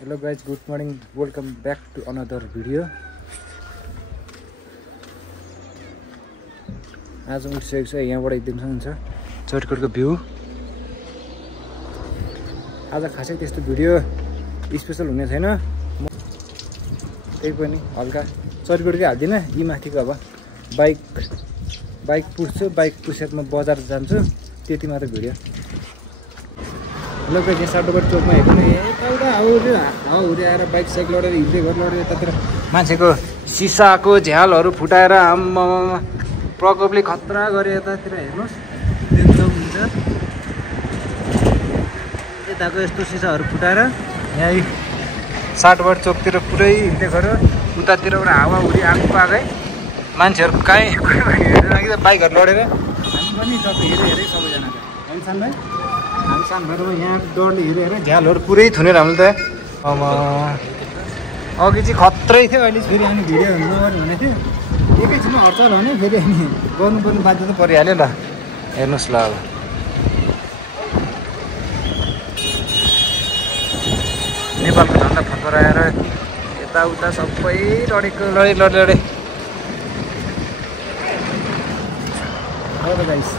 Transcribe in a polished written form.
Hello guys, good morning. Welcome back to another video. आज उठिसकेको छ यहाँबाट एकदम हुन्छ चटकोटको भ्यू। आज खासै त्यस्तो भिडियो स्पेशल हुने छैन, त्यही पनि हल्का चटकोटकै हाल्दिन। यी माथिको अब बाइक पुस्छु, बाइक पुसेर म बजार जान्छु, त्यति मात्र भिडियो। हेलो गाइस, साटोबाट चोकमा हेर्नु न, यताउता हावाहुरी आएर बाइक साइकल लडेर हिँड्दै घर लडेर यतातिर मान्छेको सिसाको झ्यालहरू फुटाएर आम्मा प्रकोपले खतरा गरे। यतातिर हेर्नुहोस् देख्छौँ हुन्छ यताको यस्तो सिसाहरू फुटाएर यहाँ साटोबाट चोकतिर पुरै हिँड्दै गऱ्यो। उतातिरबाट हावाहुरी आगै मान्छेहरू कहीँ हिँडेर बाइकहरू लडेर हामी पनि सबै हेरेर सबैजना टेन्सन भाइ हामी सानोमा यहाँ डरले हेरेर झ्यालहरू पुरै थुनेर हामीले त अघि चाहिँ खत्रै थियो। अहिले फेरि अनि भिडियो नगर्नु भनेको थियो, एकैछिनमा हडताल भने फेरि अनि गर्नुपर्ने बाध्यता परिहाल्यो। ल हेर्नुहोस् ल, अब नेपालको धन्दा फर्फराएर यताउता सबै लडेको लडे। गाइस